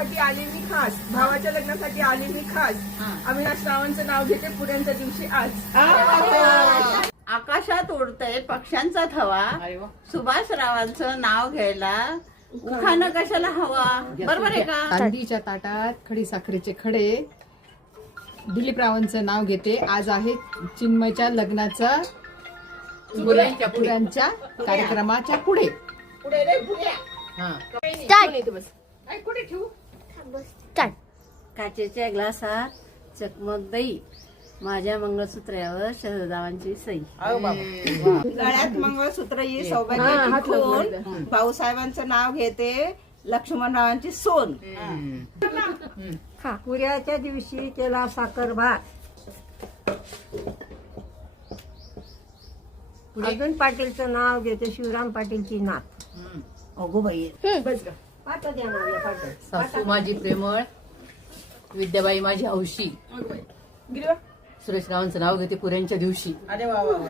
आलेली खास भावाच्या लग्नासाठी आलेली खास अविनाश रावांचं नाव घेते पुऱ्यांच्या दिवशी आज. आकाशात उडतय पक्ष्यांचा थवा, सुभाष रावांचं नाव घ्यायला उखाणं कशाला हवा. बरोबर आहे का? चांदीच्या ताटात खडी साखरेचे खडे, दिलीप रावांचं नाव घेते. आज आहे चिन्मयच्या लग्नाचा पुऱ्यांच्या कार्यक्रमाच्या पुढे. पुढे रे पुढे. कुठे ठेवू? काचेच्या ग्लासात चकमक दई, माझ्या मंगळसूत्रावर शरदावांची सई. गळ्यात मंगळसूत्र ही सौभाग्याची खून, भाऊसाहेबांचं नाव घेते लक्ष्मणरावांची सोन. पुऱ्याच्या दिवशी केला साखर भात, अर्जुन पाटीलचं नाव घेते शिवराम पाटीलची नात. अगो बाई पाठव द्या ना, या पाठव. सासू माझी प्रेमळ, विद्याबाई माझी हौशी, सुरेश रावांचं नाव घेते पुऱ्यांच्या दिवशी. अरे वा वा.